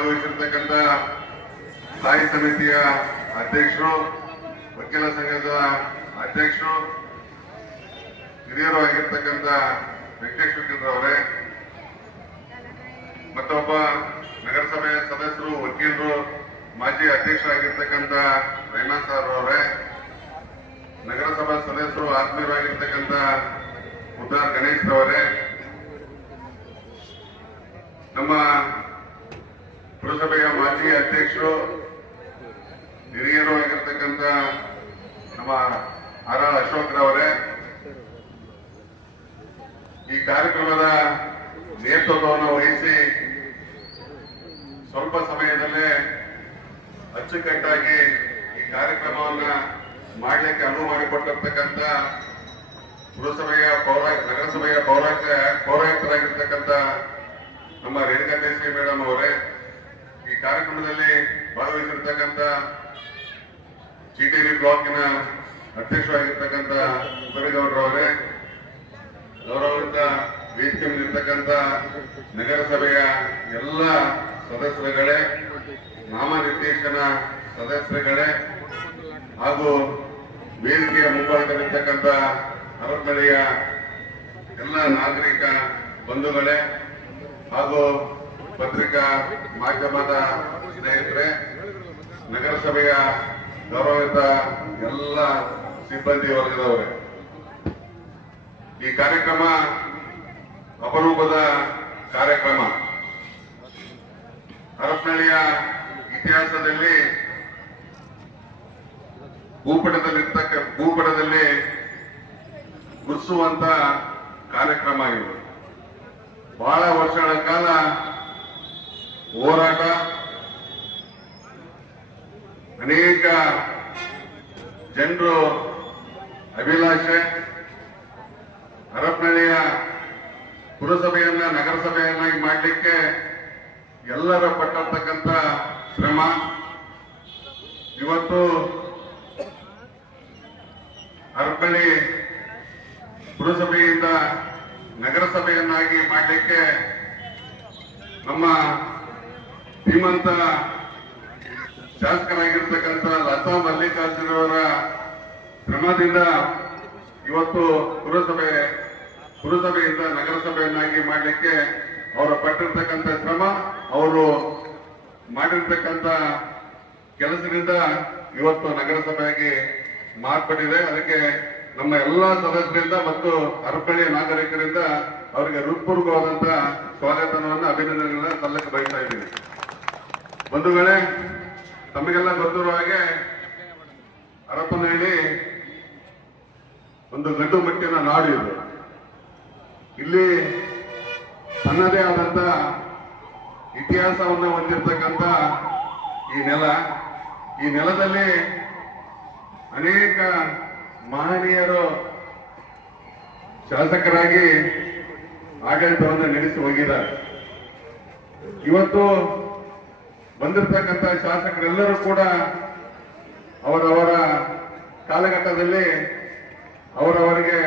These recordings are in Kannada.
ಭಾಗವಹಿಸಿರ್ತಕ್ಕಂಥ ಸ್ಥಾಯಿ ಸಮಿತಿಯ ಅಧ್ಯಕ್ಷರು, ವಕೀಲ ಸಂಘದ ಅಧ್ಯಕ್ಷರು, ಹಿರಿಯರು ಆಗಿರ್ತಕ್ಕಂಥ ವೆಂಕಟೇಶ್ ವಕೀಲರು ಅವರೇ, ಮತ್ತೊಬ್ಬ ನಗರಸಭೆಯ ಸದಸ್ಯರು, ವಕೀಲರು, ಮಾಜಿ ಅಧ್ಯಕ್ಷರಾಗಿರ್ತಕ್ಕಂಥ ರೈನಾ ಸರ್ ಅವರೇ, ನಗರಸಭಾ ಸದಸ್ಯರು ಆತ್ಮೀಯರಾಗಿರ್ತಕ್ಕಂಥ ಉದ್ದಾರ್ ಗಣೇಶ್ ಅವರೇ. ನಮ್ಮ ಪುರಸಭೆಯ ಮಾಜಿ ಅಧ್ಯಕ್ಷರು, ಹಿರಿಯರು ಆಗಿರ್ತಕ್ಕಂಥ ನಮ್ಮ ಆರ್ ಆರ್ ಅಶೋಕ್ ರವರೇ, ಈ ಕಾರ್ಯಕ್ರಮದ ನೇತೃತ್ವವನ್ನು ವಹಿಸಿ ಸ್ವಲ್ಪ ಸಮಯದಲ್ಲೇ ಅಚ್ಚುಕಟ್ಟಾಗಿ ಈ ಕಾರ್ಯಕ್ರಮವನ್ನ ಮಾಡಲಿಕ್ಕೆ ಅನುವು ಮಾಡಿಕೊಟ್ಟಿರ್ತಕ್ಕಂಥ ಪುರಸಭೆಯ ಪೌರ, ನಗರಸಭೆಯ ಪೌರಾಯುಕ್ತ ಪೌರಾಯುಕ್ತರಾಗಿರ್ತಕ್ಕಂಥ ನಮ್ಮ ರೇಣುಕಾ ಕೇಸರಿ ಮೇಡಮ್ ಅವರೇ ಈ ಕಾರ್ಯಕ್ರಮದಲ್ಲಿ ಭಾಗವಹಿಸಿರ್ತಕ್ಕಂಥ ಜಿಟಿವಿ ಬ್ಲಾಕಿನ ಅಧ್ಯಕ್ಷರಾಗಿರ್ತಕ್ಕಂಥ ಉಪರಿಗೌಡರವರೇ ಗೌರವಿತ ವೇದಿಕೆ ಮೇಲಿರ್ತಕ್ಕಂಥ ನಗರಸಭೆಯ ಎಲ್ಲ ಸದಸ್ಯರುಗಳೇ, ನಾಮನಿರ್ದೇಶನ ಸದಸ್ಯರುಗಳೇ ಹಾಗೂ ವೇದಿಕೆಯ ಮುಂಭಾಗದಲ್ಲಿರ್ತಕ್ಕಂಥ ಅರಮನೆಯ ಎಲ್ಲ ನಾಗರಿಕ ಬಂಧುಗಳೇ ಹಾಗೂ ಪತ್ರಿಕಾ ಮಾಧ್ಯಮದ ಸ್ನೇಹಿತರೆ, ನಗರಸಭೆಯ ಗೌರವಿತ ಎಲ್ಲ ಸಿಬ್ಬಂದಿ ವರ್ಗದವರೇ, ಈ ಕಾರ್ಯಕ್ರಮ ಅಪರೂಪದ ಕಾರ್ಯಕ್ರಮ. ಹರಪನಹಳ್ಳಿಯ ಇತಿಹಾಸದಲ್ಲಿ, ಭೂಪಟದಲ್ಲಿರ್ತಕ್ಕ, ಭೂಪಟದಲ್ಲಿ ಗುರುಸುವಂತ ಕಾರ್ಯಕ್ರಮ ಇವರು ಬಹಳ ವರ್ಷಗಳ ಕಾಲ ಹೋರಾಟ. ಅನೇಕ ಜನರು ಅಭಿಲಾಷೆ. ಹರಪನಹಳ್ಳಿಯ ಪುರಸಭೆಯನ್ನ ನಗರಸಭೆಯನ್ನಾಗಿ ಮಾಡಲಿಕ್ಕೆ ಎಲ್ಲರ ಪಟ್ಟಿರ್ತಕ್ಕಂಥ ಶ್ರಮ. ಇವತ್ತು ಹರಪನಹಳ್ಳಿ ಪುರಸಭೆಯಿಂದ ನಗರಸಭೆಯನ್ನಾಗಿ ಮಾಡಲಿಕ್ಕೆ ನಮ್ಮ ಧೀಮಂತ ಶಾಸಕರಾಗಿರ್ತಕ್ಕಂಥ ಲತಾ ಮಲ್ಲಿಕಾರ್ಜುನವರ ಶ್ರಮದಿಂದ ಇವತ್ತು ಪುರಸಭೆ, ಪುರಸಭೆಯಿಂದ ನಗರಸಭೆಯನ್ನಾಗಿ ಮಾಡಲಿಕ್ಕೆ ಅವರು ಪಟ್ಟಿರ್ತಕ್ಕಂಥ ಶ್ರಮ, ಅವರು ಮಾಡಿರ್ತಕ್ಕಂಥ ಕೆಲಸದಿಂದ ಇವತ್ತು ನಗರಸಭೆಯಾಗಿ ಮಾರ್ಪಟ್ಟಿದೆ. ಅದಕ್ಕೆ ನಮ್ಮ ಎಲ್ಲ ಸದಸ್ಯರಿಂದ ಮತ್ತು ಅರ್ಪಣೆಯ ನಾಗರಿಕರಿಂದ ಅವರಿಗೆ ಹೃತ್ಪೂರ್ವಕವಾದಂತಹ ಸ್ವಾಗತವನ್ನು ಅಭಿನಂದನೆಗಳನ್ನ ಸಲ್ಲಕ್ಕೆ ಬಯಸ್ತಾ ಇದ್ದೀನಿ ಬಂಧುಗಳೇ ತಮಗೆಲ್ಲ ಗೊತ್ತಿರೋ ಹಾಗೆ ಹರಪನಹಳ್ಳಿ ಒಂದು ಗಂಡು ಮಟ್ಟಿನ ನಾಡು ಇದು. ಇಲ್ಲಿ ತನ್ನದೇ ಆದಂತ ಇತಿಹಾಸವನ್ನು ಹೊಂದಿರತಕ್ಕಂತ ಈ ನೆಲ. ಈ ನೆಲದಲ್ಲಿ ಅನೇಕ ಮಹನೀಯರು ಶಾಸಕರಾಗಿ ಆಡಳಿತವನ್ನು ನಡೆಸಿ ಹೋಗಿದ್ದಾರೆ. ಇವತ್ತು ಬಂದಿರತಕ್ಕಂಥ ಶಾಸಕರೆಲ್ಲರೂ ಕೂಡ ಅವರವರ ಕಾಲಘಟ್ಟದಲ್ಲಿ ಅವರವರಿಗೆ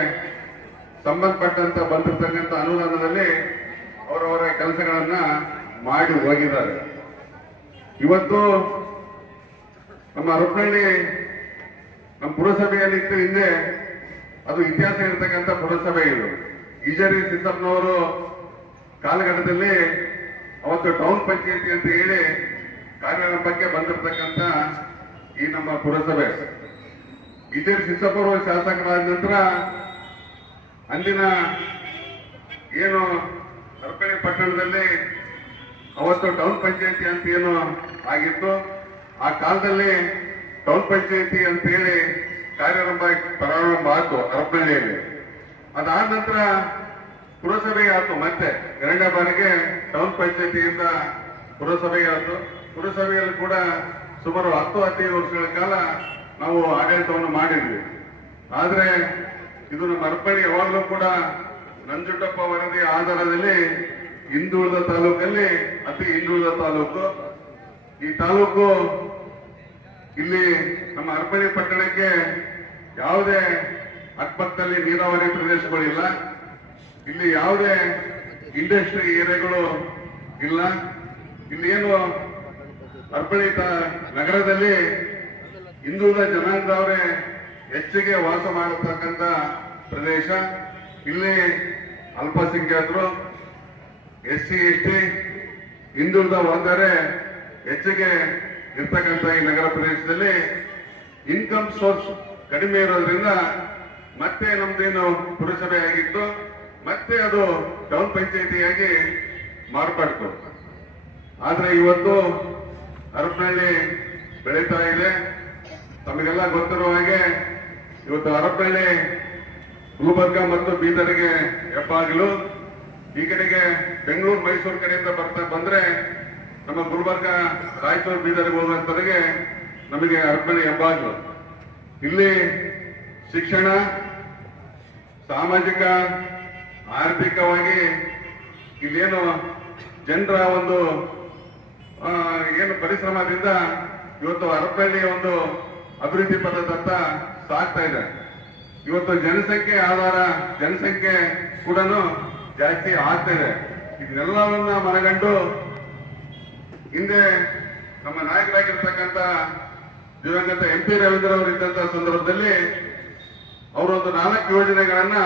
ಸಂಬಂಧಪಟ್ಟಂತ ಬಂದಿರತಕ್ಕಂಥ ಅನುದಾನದಲ್ಲಿ ಅವರವರ ಕೆಲಸಗಳನ್ನ ಮಾಡಿ ಹೋಗಿದ್ದಾರೆ. ಇವತ್ತು ನಮ್ಮ ಹರಪನಹಳ್ಳಿ ನಮ್ಮ ಪುರಸಭೆಯಲ್ಲಿ ಇತ್ತು ಹಿಂದೆ, ಅದು ಇತಿಹಾಸ ಇರತಕ್ಕಂಥ ಪುರಸಭೆ ಇದು. ಈಜರಿ ಸಿದ್ದಪ್ಪನವರು ಕಾಲಘಟ್ಟದಲ್ಲಿ ಅವತ್ತು ಟೌನ್ ಪಂಚಾಯತಿ ಅಂತ ಹೇಳಿ ಕಾರ್ಯಾರಂಭಕ್ಕೆ ಬಂದಿರತಕ್ಕಂತ ಈ ನಮ್ಮ ಪುರಸಭೆ. ಇದೇ ಸಿದ್ದಪ್ಪರು ಶಾಸಕರಾದ ನಂತರ ಅಂದಿನ ಏನು ಹರಪಳ್ಳಿ ಪಟ್ಟಣದಲ್ಲಿ ಅವತ್ತು ಟೌನ್ ಪಂಚಾಯತಿ ಅಂತ ಏನು ಆಗಿತ್ತು. ಆ ಕಾಲದಲ್ಲಿ ಟೌನ್ ಪಂಚಾಯತಿ ಅಂತ ಹೇಳಿ ಕಾರ್ಯಾರಂಭ ಪ್ರಾರಂಭ ಆಯಿತು ಹರಪನಹಳ್ಳಿಯಲ್ಲಿ. ಅದಾದ ನಂತರ ಪುರಸಭೆ ಆಯ್ತು ಮತ್ತೆ ಎರಡನೇ ಬಾರಿಗೆ ಟೌನ್ ಪಂಚಾಯತಿಯಿಂದ ಪುರಸಭೆ ಆಯ್ತು ಪುರಸಭೆಯಲ್ಲಿ ಕೂಡ ಸುಮಾರು ಹತ್ತು, ಹದಿನೈದು ವರ್ಷಗಳ ಕಾಲ ನಾವು ಆಡಳಿತವನ್ನು ಮಾಡಿದ್ವಿ. ಆದರೆ ಇದು ನಮ್ಮ ಹರಪಳ್ಳಿ ಯಾವಾಗಲೂ ಕೂಡ ನಂಜುಟ್ಟಪ್ಪ ವರದಿ ಆಧಾರದಲ್ಲಿ ಹಿಂದುಳಿದ ತಾಲೂಕಲ್ಲಿ ಅತಿ ಹಿಂದುಳಿದ ತಾಲೂಕು. ಈ ತಾಲೂಕು ಇಲ್ಲಿ ನಮ್ಮ ಅರ್ಪಣೆ ಪಟ್ಟಣಕ್ಕೆ ಯಾವುದೇ ಅಕ್ಕಪಕ್ಕದಲ್ಲಿ ನೀರಾವರಿ ಪ್ರದೇಶಗಳಿಲ್ಲ. ಇಲ್ಲಿ ಯಾವುದೇ ಇಂಡಸ್ಟ್ರಿ ಏರಿಯಾಗಳು ಇಲ್ಲ. ಇಲ್ಲಿ ಏನು ನಗರದಲ್ಲಿ ಹಿಂದೂದ ಜನಾಂಗದವರೇ ಹೆಚ್ಚಿಗೆ ವಾಸ ಮಾಡತಕ್ಕಂತ ಪ್ರದೇಶ. ಇಲ್ಲಿ ಅಲ್ಪಸಂಖ್ಯಾತರು ಎಸ್ ಸಿ ಎಸ್ ಟಿ ಹಿಂದುಳಿದ ವರ್ಗರೇ ಹೆಚ್ಚಿಗೆ ಇರ್ತಕ್ಕಂಥ ಈ ನಗರ ಪ್ರದೇಶದಲ್ಲಿ ಇನ್ಕಮ್ ಸೋರ್ಸ್ ಕಡಿಮೆ ಇರೋದ್ರಿಂದ ಮತ್ತೆ ನಮ್ದೇನು ಪುರಸಭೆ ಆಗಿತ್ತು ಮತ್ತೆ ಅದು ಟೌನ್ ಪಂಚಾಯಿತಿಯಾಗಿ ಮಾರ್ಪಡ್ತು. ಆದ್ರೆ ಇವತ್ತು ಹರಪನಹಳ್ಳಿ ಬೆಳೀತಾ ಇದೆ. ತಮಗೆಲ್ಲ ಗೊತ್ತಿರುವ ಹಾಗೆ ಇವತ್ತು ಹರಪನಹಳ್ಳಿ ಗುಲ್ಬರ್ಗ ಮತ್ತು ಬೀದರ್ಗೆ ಹೆಬ್ಬಾಗಿಲು. ಈ ಕಡೆಗೆ ಬೆಂಗಳೂರು, ಮೈಸೂರು ಕಡೆಯಿಂದ ಬರ್ತಾ ಬಂದ್ರೆ ನಮ್ಮ ಗುಲ್ಬರ್ಗ, ರಾಯಚೂರು, ಬೀದರ್ಗೆ ಹೋಗುವಂತವರಿಗೆ ನಮಗೆ ಹರಪನಹಳ್ಳಿ ಹೆಬ್ಬಾಗಿಲು. ಇಲ್ಲಿ ಶಿಕ್ಷಣ, ಸಾಮಾಜಿಕ, ಆರ್ಥಿಕವಾಗಿ ಇಲ್ಲೇನು ಜನರ ಒಂದು ಏನು ಪರಿಶ್ರಮದಿಂದ ಇವತ್ತು ಅರಪಳ್ಳಿ ಒಂದು ಅಭಿವೃದ್ಧಿ ಪದದತ್ತ ಸಾಗ್ತಾ ಇದೆ. ಇವತ್ತು ಜನಸಂಖ್ಯೆ ಆಧಾರ, ಜನಸಂಖ್ಯೆ ಕೂಡ ಜಾಸ್ತಿ ಆಗ್ತಾ ಇದೆ. ಇದನ್ನೆಲ್ಲವನ್ನ ಮನಗಂಡು ಹಿಂದೆ ನಮ್ಮ ನಾಯಕರಾಗಿರ್ತಕ್ಕಂಥ ದಿವಂಗತ ಎಂ ಪಿ ರವೀಂದ್ರ ಅವರು ಇದ್ದಂತ ಸಂದರ್ಭದಲ್ಲಿ ಅವರೊಂದು ನಾಲ್ಕು ಯೋಜನೆಗಳನ್ನ